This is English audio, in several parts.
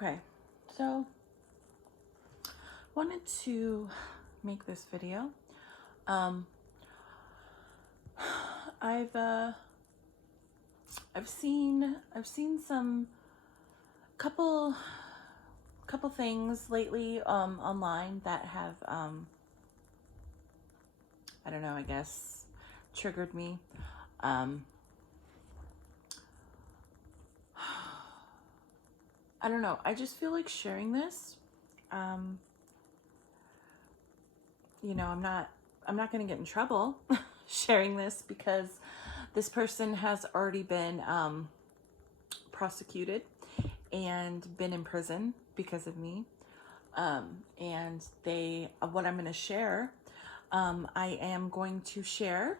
Okay, so wanted to make this video. Um, I've seen some couple things lately online that have I don't know, I guess triggered me. I don't know. I just feel like sharing this. I'm not going to get in trouble sharing this because this person has already been prosecuted and been in prison because of me. And what I'm going to share, I am going to share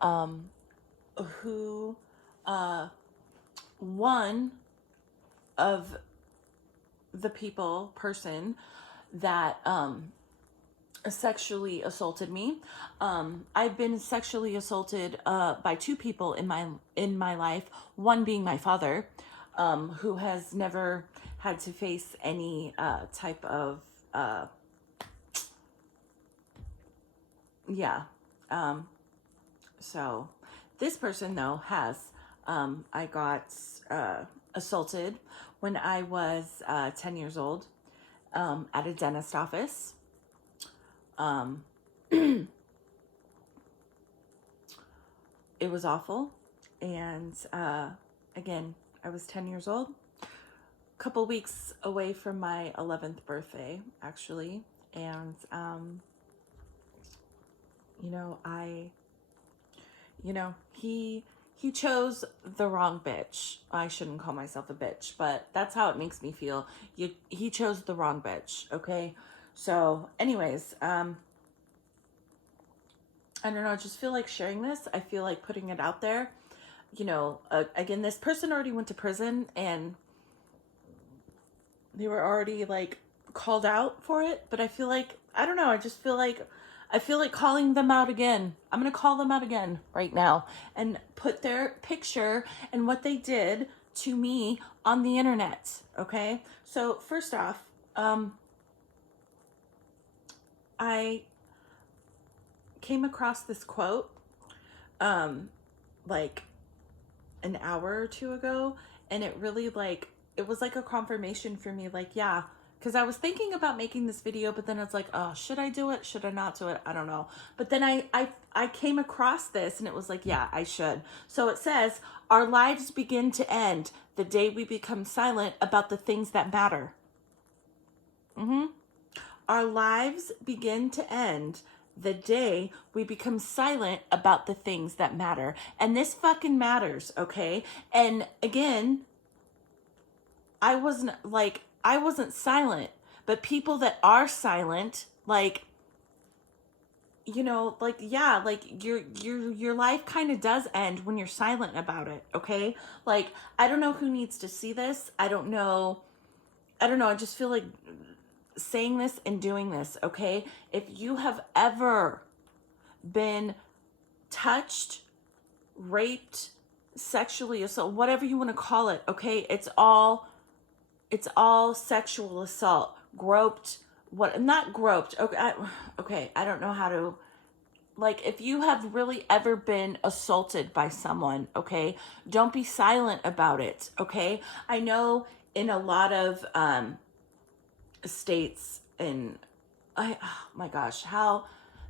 who one of the person that sexually assaulted me. I've been sexually assaulted by two people in my life. One being my father, who has never had to face any type of so this person though has. I got assaulted when I was 10 years old at a dentist office. It was awful. And again, I was 10 years old, a couple weeks away from my 11th birthday, actually. And, he chose the wrong bitch. I shouldn't call myself a bitch, but that's how it makes me feel. He chose the wrong bitch. Okay. So anyways, I don't know. I just feel like sharing this. I feel like putting it out there. Again, this person already went to prison and they were already like called out for it. But I feel like, I don't know. I feel like calling them out again. I'm going to call them out again right now and put their picture and what they did to me on the internet. Okay. So first off, I came across this quote, like an hour or two ago, and it really it was like a confirmation for me, yeah, because I was thinking about making this video, but then it's like, oh, should I do it? Should I not do it? I don't know. But then I came across this and it was like, yeah, I should. So it says, our lives begin to end the day we become silent about the things that matter. Our lives begin to end the day we become silent about the things that matter. And this fucking matters, okay? And again, I wasn't silent, but people that are silent, your life kind of does end when you're silent about it, okay? I don't know who needs to see this. I don't know. I just feel like saying this and doing this, okay? If you have ever been touched, raped, sexually assaulted, whatever you want to call it, okay? It's all sexual assault. Groped, not groped. Okay, I don't know how to, if you have really ever been assaulted by someone, okay? Don't be silent about it, okay? I know in a lot of states, and oh my gosh, how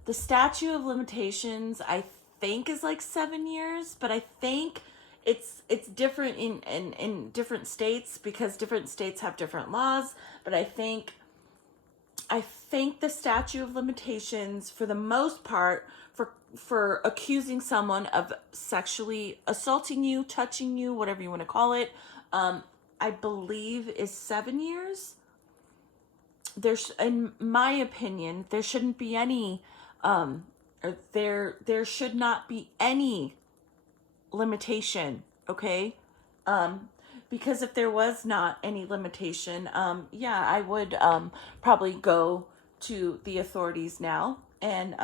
the statute of limitations I think is like 7 years, but I think it's different in different states because different states have different laws. But I think the statute of limitations for the most part for accusing someone of sexually assaulting you, touching you, whatever you want to call it, I believe is 7 years. In my opinion, there shouldn't be any, there should not be any limitation, okay? Because if there was not any limitation, yeah, I would probably go to the authorities now and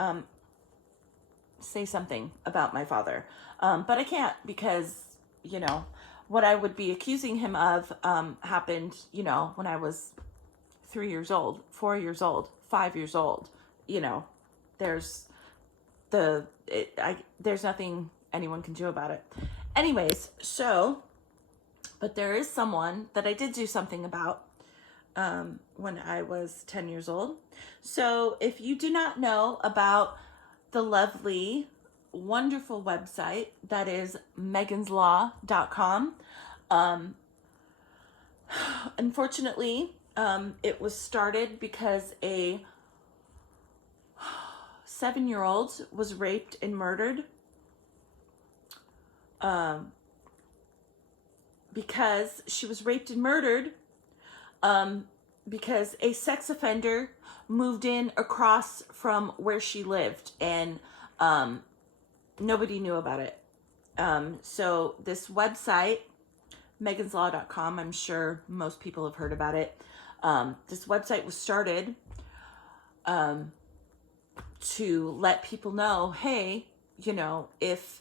say something about my father. But I can't because, what I would be accusing him of happened, when I was 3 years old, 4 years old, 5 years old. There's there's nothing anyone can do about it. Anyways, but there is someone that I did do something about when I was 10 years old. So if you do not know about the lovely, wonderful website that is meganslaw.com, unfortunately, it was started because a 7-year-old was raped and murdered because she was raped and murdered because a sex offender moved in across from where she lived, and nobody knew about it. So this website, meganslaw.com, I'm sure most people have heard about it. This website was started to let people know, hey, if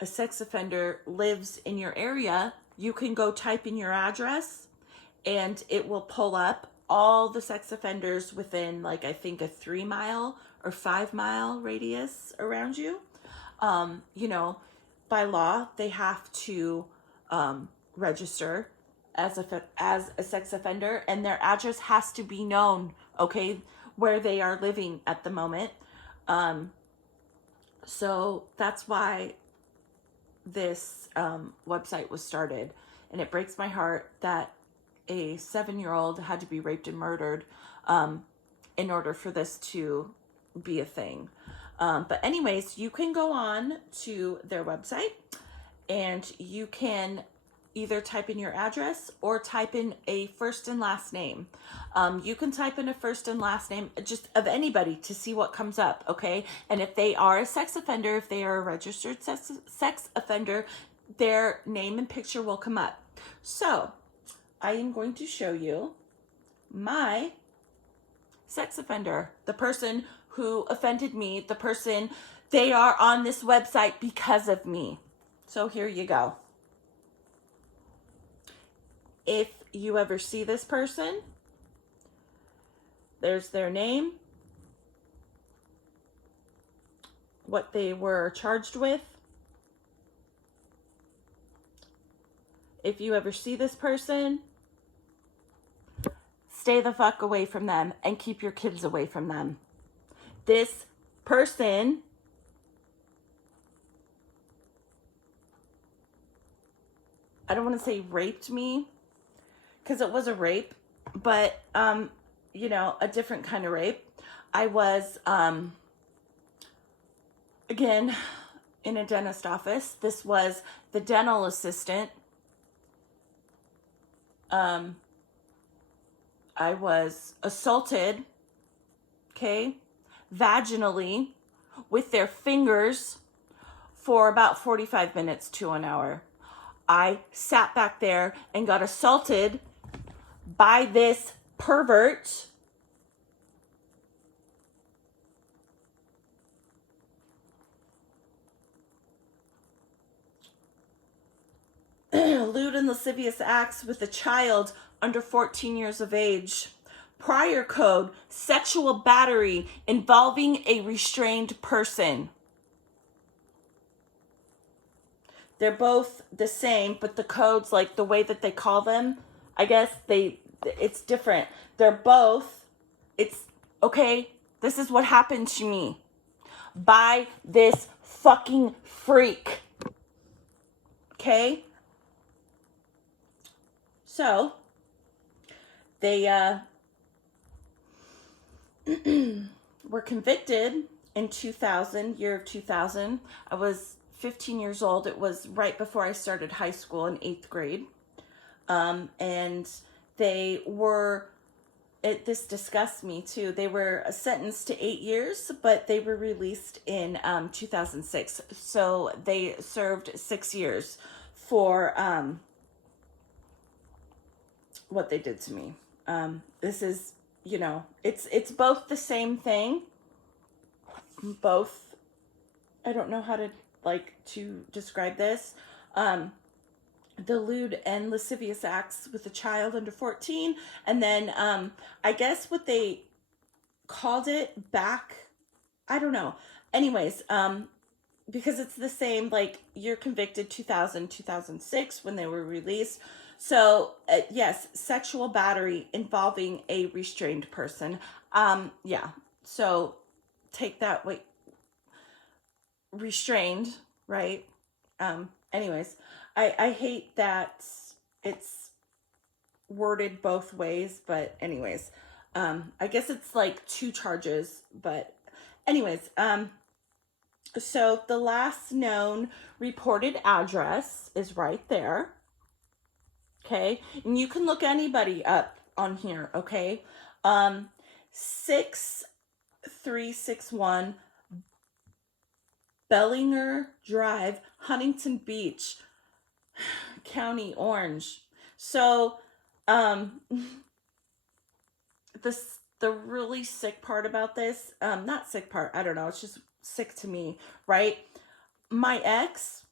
a sex offender lives in your area, you can go type in your address and it will pull up all the sex offenders within, like, I think a 3-mile or 5-mile radius around you. By law, they have to register as a sex offender, and their address has to be known, okay, where they are living at the moment. So that's why this website was started, and it breaks my heart that a 7-year-old had to be raped and murdered in order for this to be a thing. But anyways, you can go on to their website and you can either type in your address or type in a first and last name. You can type in a first and last name just of anybody to see what comes up, okay? And if they are a sex offender, if they are a registered sex offender, their name and picture will come up. So I am going to show you my sex offender, the person who offended me, they are on this website because of me. So here you go. If you ever see this person, there's their name, what they were charged with. If you ever see this person, stay the fuck away from them and keep your kids away from them. This person I don't want to say raped me, because it was a rape, but a different kind of rape. I was again in a dentist office. This was the dental assistant. I was assaulted, okay, vaginally with their fingers for about 45 minutes to an hour. I sat back there and got assaulted by this pervert. Lewd and lascivious acts with a child under 14 years of age. Prior code, sexual battery involving a restrained person. They're both the same, but the codes, like the way that they call them, I guess it's different. They're both, okay, this is what happened to me by this fucking freak. Okay? So, they were convicted in year of 2000. I was 15 years old. It was right before I started high school in 8th grade. And they were, this disgusts me too. They were sentenced to 8 years, but they were released in 2006. So they served 6 years for what they did to me. This is, it's both the same thing. Both, I don't know how to to describe this. the lewd and lascivious acts with a child under 14. And then I guess what they called it back, I don't know. Anyways, because it's the same, like, you're convicted 2000, 2006 when they were released. So yes, sexual battery involving a restrained person. Yeah, so take that. Wait, restrained, right? Anyways, I hate that it's worded both ways, but anyways, I guess it's like two charges, but anyways, so the last known reported address is right there. Okay, and you can look anybody up on here. Okay, 6361 Bellinger Drive, Huntington Beach, County Orange. So, the really sick part about this, not sick part, I don't know, it's just sick to me, right? My ex,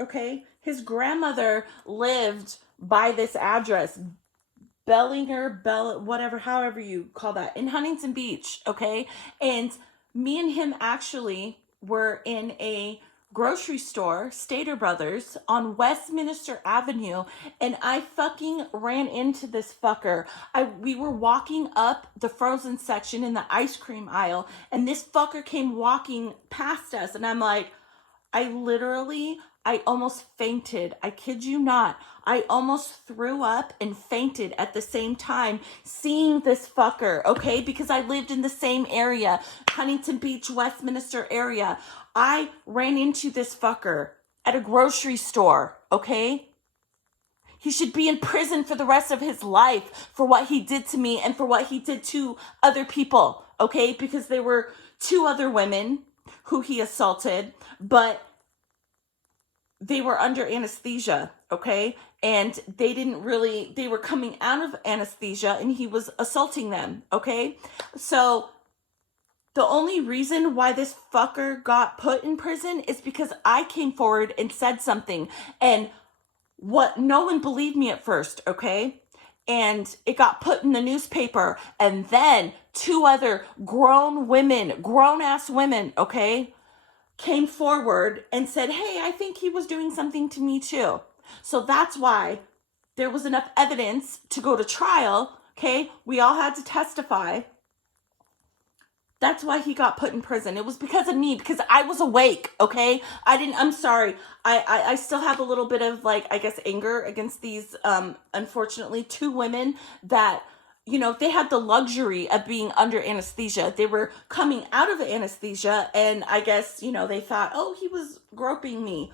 okay, his grandmother lived by this address, whatever, however you call that, in Huntington Beach, okay? And me and him actually were in a grocery store, Stater Brothers, on Westminster Avenue, and I fucking ran into this fucker. We were walking up the frozen section in the ice cream aisle, and this fucker came walking past us, and I'm like, I almost fainted. I kid you not. I almost threw up and fainted at the same time seeing this fucker, okay? Because I lived in the same area, Huntington Beach, Westminster area. I ran into this fucker at a grocery store, okay? He should be in prison for the rest of his life for what he did to me and for what he did to other people, okay? Because there were two other women who he assaulted, but they were under anesthesia, okay? And they were coming out of anesthesia and he was assaulting them, okay? So the only reason why this fucker got put in prison is because I came forward and said something. And no one believed me at first, okay? And it got put in the newspaper. And then two other grown-ass women, okay, came forward and said, hey, I think he was doing something to me too. So that's why there was enough evidence to go to trial, okay? We all had to testify. That's why he got put in prison. It was because of me, because I was awake, okay? I'm sorry. I still have a little bit of, like, I guess, anger against these, unfortunately, two women that, you know, they had the luxury of being under anesthesia. They were coming out of anesthesia, and I guess, you know, they thought, oh, he was groping me.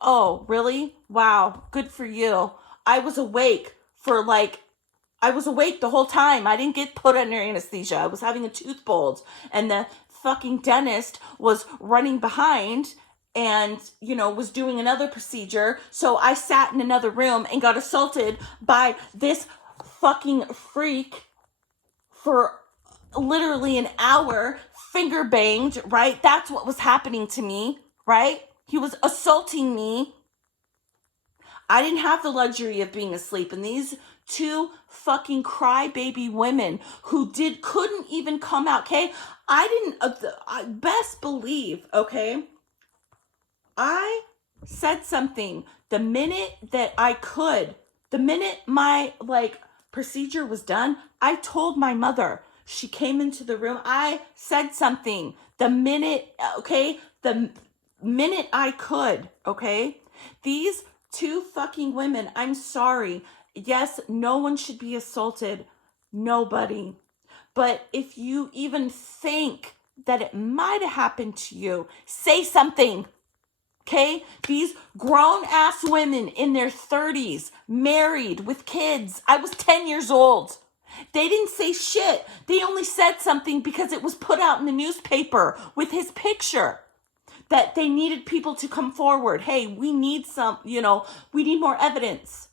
Oh, really? Wow, good for you. I was awake the whole time. I didn't get put under anesthesia. I was having a tooth pulled, and the fucking dentist was running behind and, you know, was doing another procedure. So I sat in another room and got assaulted by this fucking freak for literally an hour, finger banged, right? That's what was happening to me, right? He was assaulting me. I didn't have the luxury of being asleep, and these two fucking crybaby women who couldn't even come out, okay? I best believe, okay? I said something the minute that I could. The minute my, like, procedure was done, I told my mother. She came into the room. I said something the minute, okay? The minute I could, okay? These two fucking women, I'm sorry. Yes, no one should be assaulted. Nobody. But if you even think that it might have happened to you, say something. Okay? These grown-ass women in their 30s, married, with kids. I was 10 years old. They didn't say shit. They only said something because it was put out in the newspaper with his picture. That they needed people to come forward. Hey, we need we need more evidence.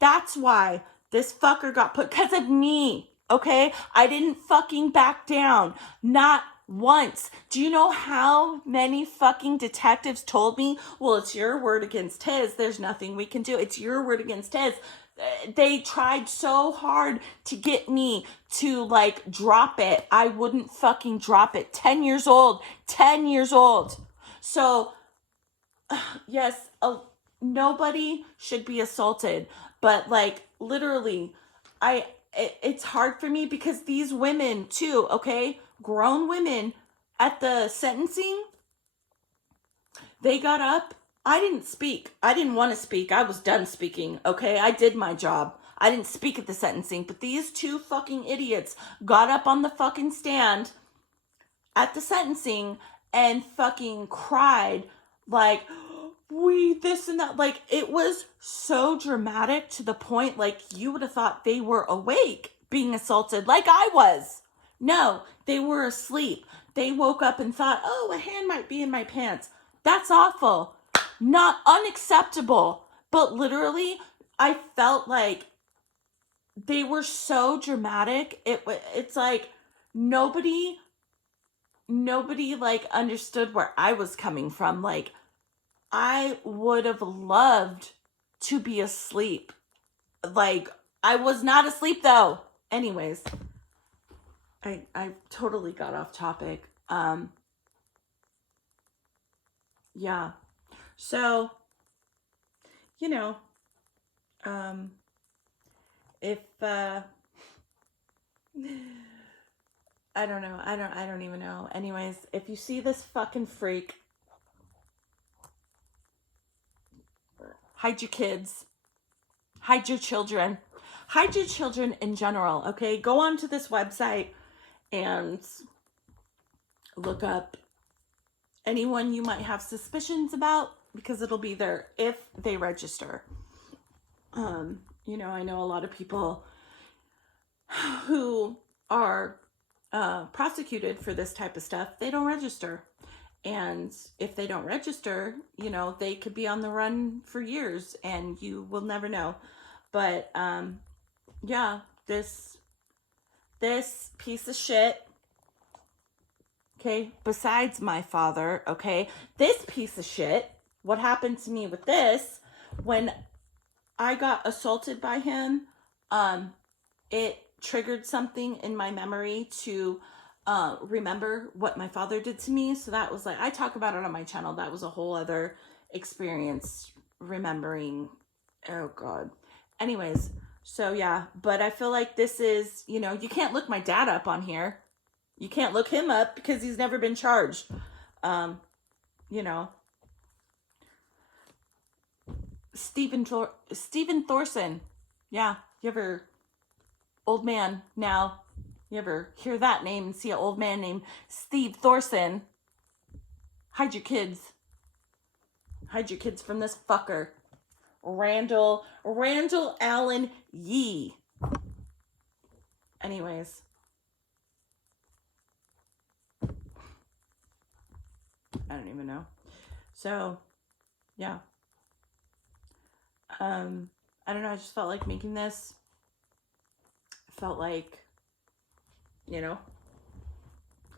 That's why this fucker got put, because of me, okay? I didn't fucking back down. Not Once. Do you know how many fucking detectives told me, well, it's your word against his. There's nothing we can do. It's your word against his. They tried so hard to get me to like drop it. I wouldn't fucking drop it. 10 years old. 10 years old. So, yes, nobody should be assaulted. But like literally, it's hard for me because these women too, okay? Grown women at the sentencing, they got up. I didn't speak. I didn't want to speak. I was done speaking, okay? I did my job. I didn't speak at the sentencing, but these two fucking idiots got up on the fucking stand at the sentencing and fucking cried like, we this and that. Like, it was so dramatic to the point like you would have thought they were awake being assaulted like I was. No, they were asleep. They woke up and thought, oh, a hand might be in my pants. That's awful. Not unacceptable. But literally, I felt like they were so dramatic. It's like nobody like understood where I was coming from. Like, I would have loved to be asleep. Like, I was not asleep though. Anyways, I totally got off topic. Yeah. So, you know, if I don't know. I don't even know. Anyways, if you see this fucking freak, hide your kids. Hide your children. Hide your children in general, okay? Go onto this website and look up anyone you might have suspicions about because it'll be there if they register. You know, I know a lot of people who are prosecuted for this type of stuff. They don't register. And if they don't register, you know, they could be on the run for years and you will never know. But yeah, this piece of shit, okay, besides my father, okay, this piece of shit, what happened to me with this, when I got assaulted by him, it triggered something in my memory to remember what my father did to me. So that was like, I talk about it on my channel. That was a whole other experience, remembering. Oh God. Anyways, so yeah, but I feel like this is, you know, you can't look my dad up on here. You can't look him up because he's never been charged. You know, Stephen Thorson. Yeah, you ever, old man now, you ever hear that name and see an old man named Steve Thorson? Hide your kids. Hide your kids from this fucker. Randall Allen Yee. Anyways. I don't even know. So, yeah. I don't know, I just felt like making this. Felt like, you know,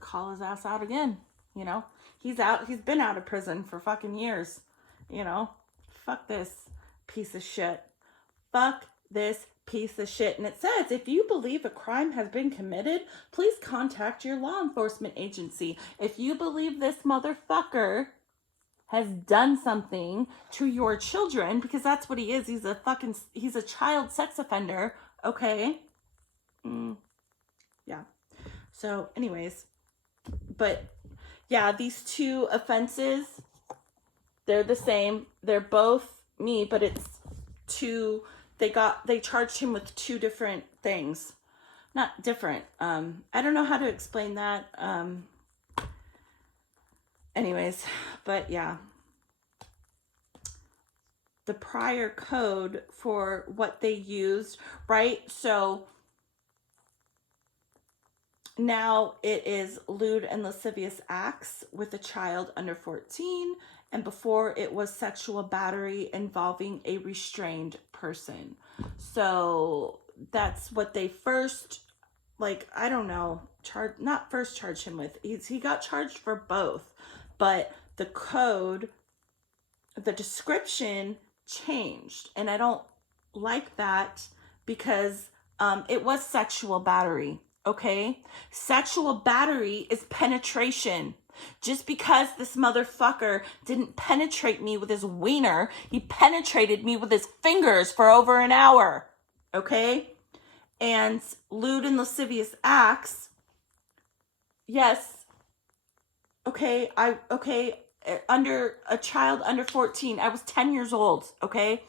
call his ass out again, you know? He's been out of prison for fucking years, you know? Fuck this piece of shit. Fuck this piece of shit. And it says, if you believe a crime has been committed, please contact your law enforcement agency. If you believe this motherfucker has done something to your children, because that's what he is, he's a child sex offender, okay? Yeah. So anyways, but yeah, these two offenses, they're the same. They're both me, but it's two. They charged him with two different things. Not different. I don't know how to explain that. Anyways, but yeah. The prior code for what they used, right? So now it is lewd and lascivious acts with a child under 14, and before it was sexual battery involving a restrained person. So that's what they first like, I don't know, not first charge him with. He got charged for both, but the code, the description changed, and I don't like that because it was sexual battery. Okay, sexual battery is penetration. Just because this motherfucker didn't penetrate me with his wiener, he penetrated me with his fingers for over an hour. Okay? And lewd and lascivious acts, yes, okay, under a child under 14, I was 10 years old, okay?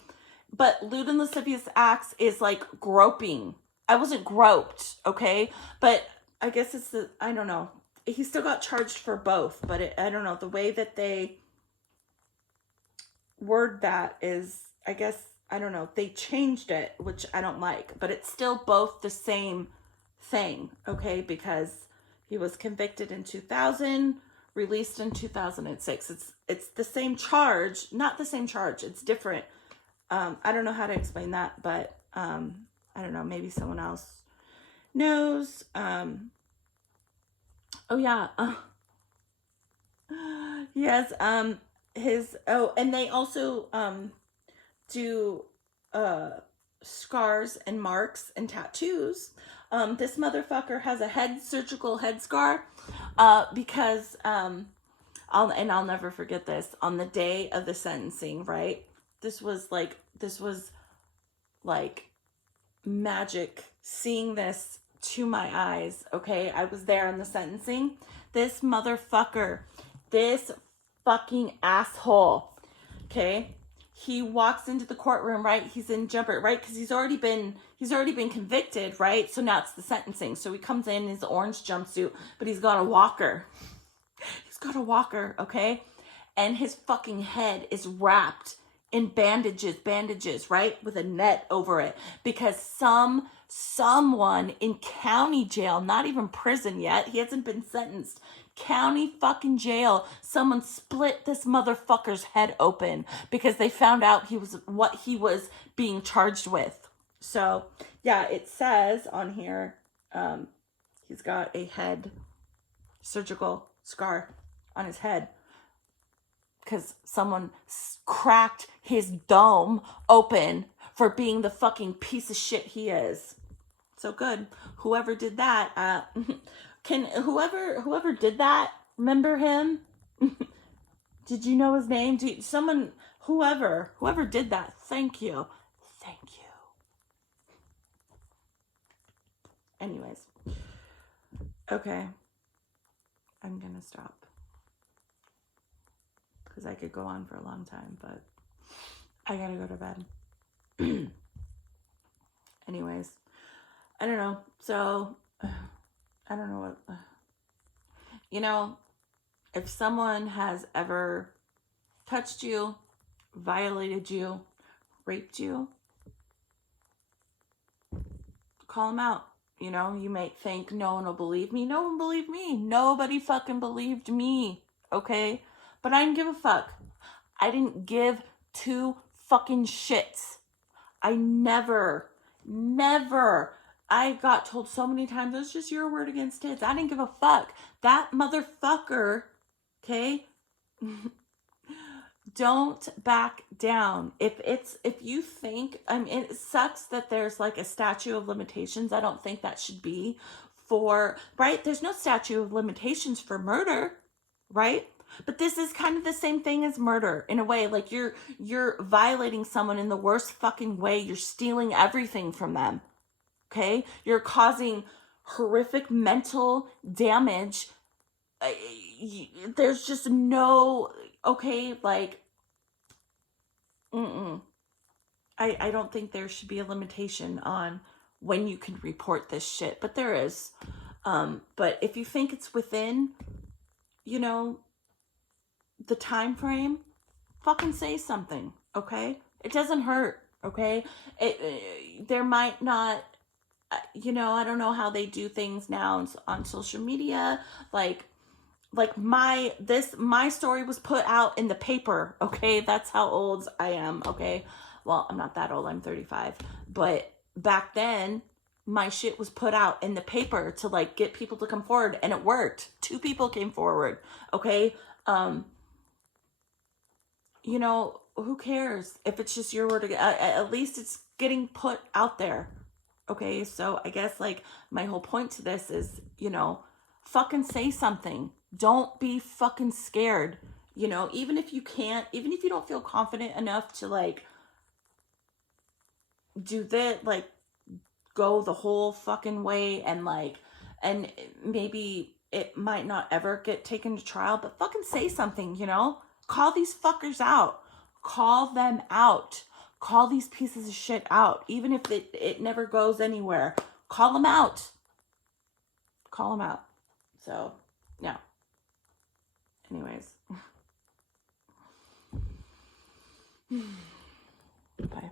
But lewd and lascivious acts is like groping. I wasn't groped, okay? But I guess I don't know. He still got charged for both, but I don't know. The way that they word that is, I guess, I don't know. They changed it, which I don't like, but it's still both the same thing, okay? Because he was convicted in 2000, released in 2006. It's the same charge, not the same charge. It's different. I don't know how to explain that, but I don't know. Maybe someone else knows. Oh yeah. Yes. And they also do scars and marks and tattoos. This motherfucker has a surgical head scar because I'll never forget this. On the day of the sentencing, right? This was like magic, seeing this to my eyes, okay? I was there in the sentencing. This motherfucker, this fucking asshole, okay? He walks into the courtroom, right? He's in jumper, right? Because he's already been convicted, right? So now it's the sentencing. So he comes in his orange jumpsuit, but he's got a walker. He's got a walker, okay? And his fucking head is wrapped in bandages, right? With a net over it. Because someone in county jail, not even prison yet, he hasn't been sentenced, county fucking jail, someone split this motherfucker's head open because they found out what he was being charged with. So, yeah, it says on here, he's got a head surgical scar on his head because someone cracked his dome open for being the fucking piece of shit he is. So good. Whoever did that, whoever did that, remember him? Did you know his name? Whoever did that, thank you. Anyways. Okay. I'm gonna stop. Because I could go on for a long time, but I gotta go to bed. Anyways. I don't know. So, I don't know what... if someone has ever touched you, violated you, raped you, call them out. You might think no one will believe me. No one believed me. Nobody fucking believed me. Okay? But I didn't give a fuck. I didn't give two fucking shits. I never, I got told so many times, it's just your word against his. I didn't give a fuck. That motherfucker, okay? Don't back down. If you think, it sucks that there's like a statute of limitations. I don't think that should be right? There's no statute of limitations for murder, right? But this is kind of the same thing as murder in a way. Like you're violating someone in the worst fucking way. You're stealing everything from them. Okay? You're causing horrific mental damage. There's just no, okay, like, I don't think there should be a limitation on when you can report this shit, but there is. But if you think it's within, the time frame, fucking say something, okay? It doesn't hurt, okay? There might not, I don't know how they do things now on social media, like my story was put out in the paper, okay? That's how old I am, okay? Well, I'm not that old, I'm 35. But back then, my shit was put out in the paper to like get people to come forward, and it worked. 2 people came forward. Okay. You know, who cares if it's just your word? At least it's getting put out there. Okay. So I guess like my whole point to this is, you know, fucking say something. Don't be fucking scared. You know, even if you can't, even if you don't feel confident enough to like do that, like go the whole fucking way, and like, and maybe it might not ever get taken to trial, but fucking say something, you know? Call these fuckers out. Call them out. Call these pieces of shit out. Even if it never goes anywhere, call them out. Call them out. So, yeah. Anyways. Bye.